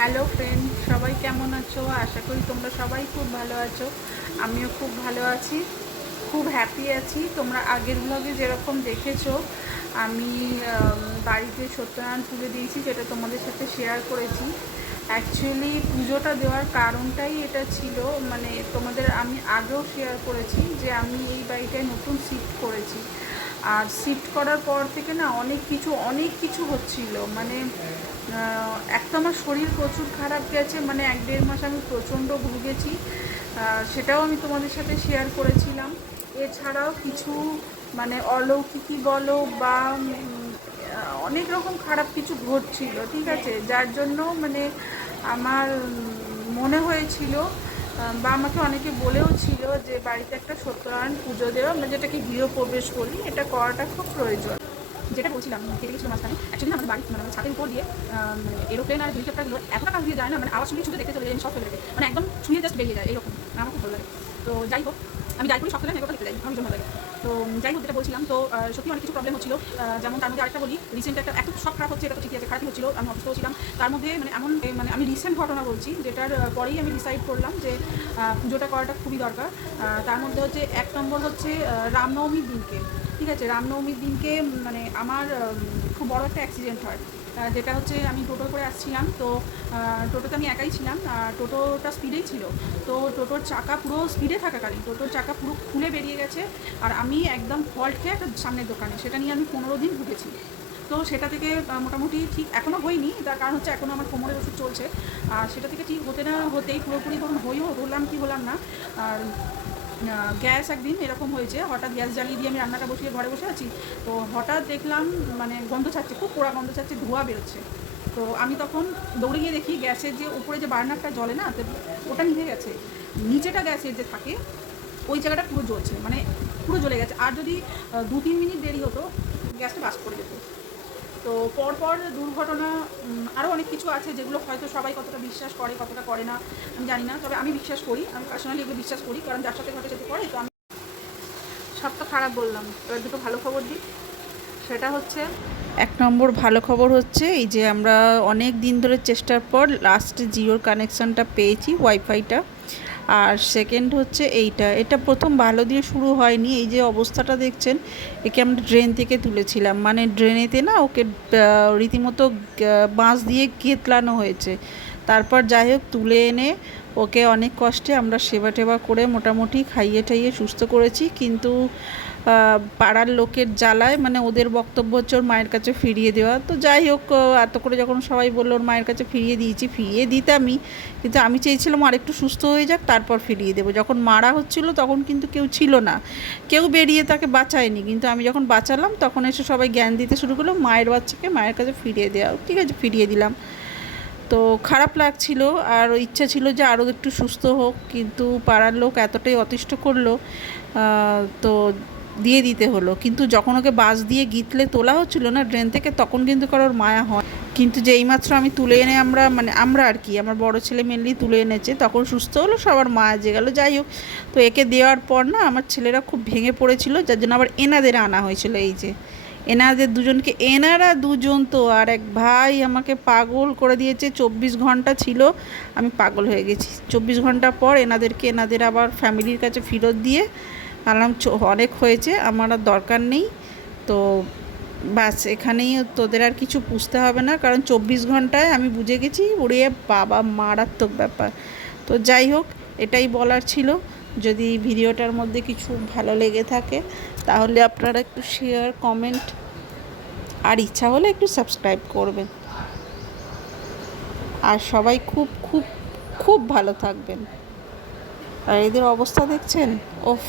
Hello friend, সবাই কেমন আছো? আশা করি তোমরা সবাই খুব ভালো আছো। আমিও খুব ভালো আছি, খুব হ্যাপি আছি। তোমরা আগের ব্লগে যেরকম দেখেছো আমি বাড়িতে সত্যনারায়ণ পুজো দিয়েছি, যেটা তোমাদের সাথে শেয়ার করেছি। অ্যাকচুয়ালি পুজোটা দেওয়ার কারণটাই এটা ছিল, মানে তোমাদের আমি আগেও শেয়ার করেছি যে আমি এই বাড়িটায় নতুন শিফট করেছি। আর শিফট করার পর থেকে না অনেক কিছু হচ্ছিল, মানে এক তো আমার শরীর প্রচুর খারাপ গেছে, মানে 1-1.5 মাস আমি প্রচণ্ড ভুগেছি। সেটাও আমি তোমাদের সাথে শেয়ার করেছিলাম। এছাড়াও কিছু মানে অলৌকিকই বলো বা অনেক রকম খারাপ কিছু ঘটছিল, ঠিক আছে, যার জন্য মানে আমার মনে হয়েছিল বা আমাকে অনেকে বলেও ছিল যে বাড়িতে একটা সত্যনারায়ণ পুজো দেওয়া, আমরা যেটাকে গৃহপ্রবেশ বলি, এটা করাটা খুব প্রয়োজন। যেটা বলছিলাম কেটে গেছিলো মাঝখানে। অ্যাকচুয়ালি আমাদের বাড়ি মানে ছাদের উপর দিয়ে এরোপ্লেন আর হেলিকপ্টারগুলো এতটা কাছ দিয়ে যায় না, মানে আওয়াজ শুনে ছুটে দেখতে চলে যায়, সব ফেলে দেখে, মানে একদম ছুঁয়ে জাস্ট বেরিয়ে যায় এরকম। আমার খুব ভালো লাগে। তো যাই হোক, আমি যাই করি সব ফেলে দেখতে যাই, আমার ভীষণ ভালো লাগে। তো যাই হোক, যেটা বলছিলাম, তো সত্যি অনেক কিছু প্রবলেম হচ্ছিল। যেমন তার মধ্যে আরেকটা বলি, রিসেন্ট একটা এত সব খারাপ হচ্ছে, এটা তো ঠিকই আছে, খারাপই হচ্ছিল, আমি অসুস্থ ছিলাম। তার মধ্যে মানে এমন মানে আমি রিসেন্ট ঘটনা বলছি, যেটার পরেই আমি ডিসাইড করলাম যে পুজোটা করাটা খুবই দরকার। তার মধ্যে হচ্ছে 1 নম্বর হচ্ছে রামনবমীর দিনকে, ঠিক আছে, রামনবমীর দিনকে মানে আমার খুব বড় একটা অ্যাক্সিডেন্ট হয়। যেটা হচ্ছে আমি টোটো করে আসছিলাম, তো টোটোতে আমি একাই ছিলাম, আর টোটোটা স্পিডেই ছিল। তো টোটোর চাকা পুরো স্পিডে থাকাকালীন টোটোর চাকা পুরো খুলে বেরিয়ে গেছে, আর আমি একদম ফল্ট খেয়ে একটা সামনের দোকানে, সেটা নিয়ে আমি 15 দিন ভুগেছি। তো সেটা থেকে মোটামুটি ঠিক এখনও হয়নি, তার কারণ হচ্ছে এখনও আমার কোমরের ওষুধ চলছে। আর সেটা থেকে ঠিক হতে না হতেই পুরোপুরি তখন হলাম কি হলাম না। আর গ্যাস একদিন এরকম হয়েছে, হঠাৎ গ্যাস জ্বালিয়ে দিয়ে আমি রান্নাটা বসিয়ে ঘরে বসে আছি, তো হঠাৎ দেখলাম মানে গন্ধ ছাড়ছে, খুব পোড়া গন্ধ ছাড়ছে, ধোঁয়া বেরোচ্ছে। তো আমি তখন দৌড়ে গিয়ে দেখি গ্যাসের যে উপরে যে বার্নারটা জ্বলে না, ওটা নিভে গেছে। নিচেটা গ্যাসের যে থাকে ওই জায়গাটা পুরো জ্বলছে, মানে পুরো জ্বলে গেছে। আর যদি 2-3 মিনিট দেরি হতো গ্যাসটা বাস্ট করে যেত। তো পরপর দুর্ঘটনা আরও অনেক কিছু আছে, যেগুলো হয়তো সবাই কতটা বিশ্বাস করে কতটা করে না আমি জানি না, তবে আমি বিশ্বাস করি, আমি পার্সোনালি এগুলো বিশ্বাস করি, কারণ যার সাথে ঘটে যেতে করে। তো আমি সবটা খারাপ বললাম, এবার দুটো ভালো খবর দিই। সেটা হচ্ছে 1 নম্বর ভালো খবর হচ্ছে এই যে আমরা অনেক দিন ধরে চেষ্টার পর লাস্টে জিওর কানেকশানটা পেয়েছি, ওয়াইফাইটা। আর সেকেন্ড হচ্ছে এটা প্রথম ভালো দিয়ে শুরু হয়নি। এই যে অবস্থাটা দেখছেন, একে আমরা ড্রেন থেকে তুলেছিলাম, মানে ড্রেনেতে না ওকে রীতিমতো বাঁশ দিয়ে কেতলানো হয়েছে। তারপর যাই হোক তুলে এনে ওকে অনেক কষ্টে আমরা সেবা টেবা করে মোটামুটি খাইয়ে টাইয়ে সুস্থ করেছি। কিন্তু পাড়ার লোকের জ্বালায়, মানে ওদের বক্তব্য হচ্ছে ওর মায়ের কাছে ফিরিয়ে দেওয়া। তো যাই হোক, এত করে যখন সবাই বললো ওর মায়ের কাছে ফিরিয়ে দিয়েছি, ফিরিয়ে দিতামই, কিন্তু আমি চেয়েছিলাম আর একটু সুস্থ হয়ে যাক তারপর ফিরিয়ে দেবো। যখন মারা হচ্ছিলো তখন কিন্তু কেউ ছিল না, কেউ বেরিয়ে তাকে বাঁচায়নি, কিন্তু আমি যখন বাঁচালাম তখন এসে সবাই জ্ঞান দিতে শুরু করলো মায়ের বাচ্চাকে মায়ের কাছে ফিরিয়ে দেওয়া। ঠিক আছে, ফিরিয়ে দিলাম। তো খারাপ লাগছিল, আর ইচ্ছা ছিল যে আরও একটু সুস্থ হোক, কিন্তু পাড়ার লোক এতটাই অতিষ্ঠ করলো, তো দিয়ে দিতে হলো। কিন্তু যখন ওকে বাস দিয়ে গিতলে তোলা হচ্ছিলো না ড্রেন থেকে, তখন কিন্তু কারোর মায়া হয়। কিন্তু যেইমাত্র আমি তুলে এনে আমরা আর কি আমার বড় ছেলে মেনলি তুলে এনেছে, তখন সুস্থ হলো, সবার মায়া যে গেলো। যাই হোক, তো একে দেওয়ার পর না আমার ছেলেরা খুব ভেঙে পড়েছিল, যার জন্য আবার এনাদের আনা হয়েছিল। এই যে এনাদের দুজনকে, এনারা দুজন তো আর এক ভাই আমাকে পাগল করে দিয়েছে। 24 ঘন্টা ছিল, আমি পাগল হয়ে গেছি। 24 ঘন্টা পর এনাদের আবার ফ্যামিলির কাছে ফেরত দিয়ে আলাম অনেক হয়েছে, আমার আর দরকার নেই। তো বাস এখানেই, তোদের আর কিছু পুষতে হবে না, কারণ 24 ঘন্টায় আমি বুঝে গেছি ওরে বাবা মারাত্মক ব্যাপার। তো যাই হোক, এটাই বলার ছিল। যদি ভিডিওটার মধ্যে কিছু ভালো লেগে থাকে তাহলে আপনারা একটু শেয়ার, কমেন্ট, আর ইচ্ছা হলে একটু সাবস্ক্রাইব করবেন। আর সবাই খুব খুব খুব ভালো থাকবেন। আর এদের অবস্থা দেখছেন, ওফ।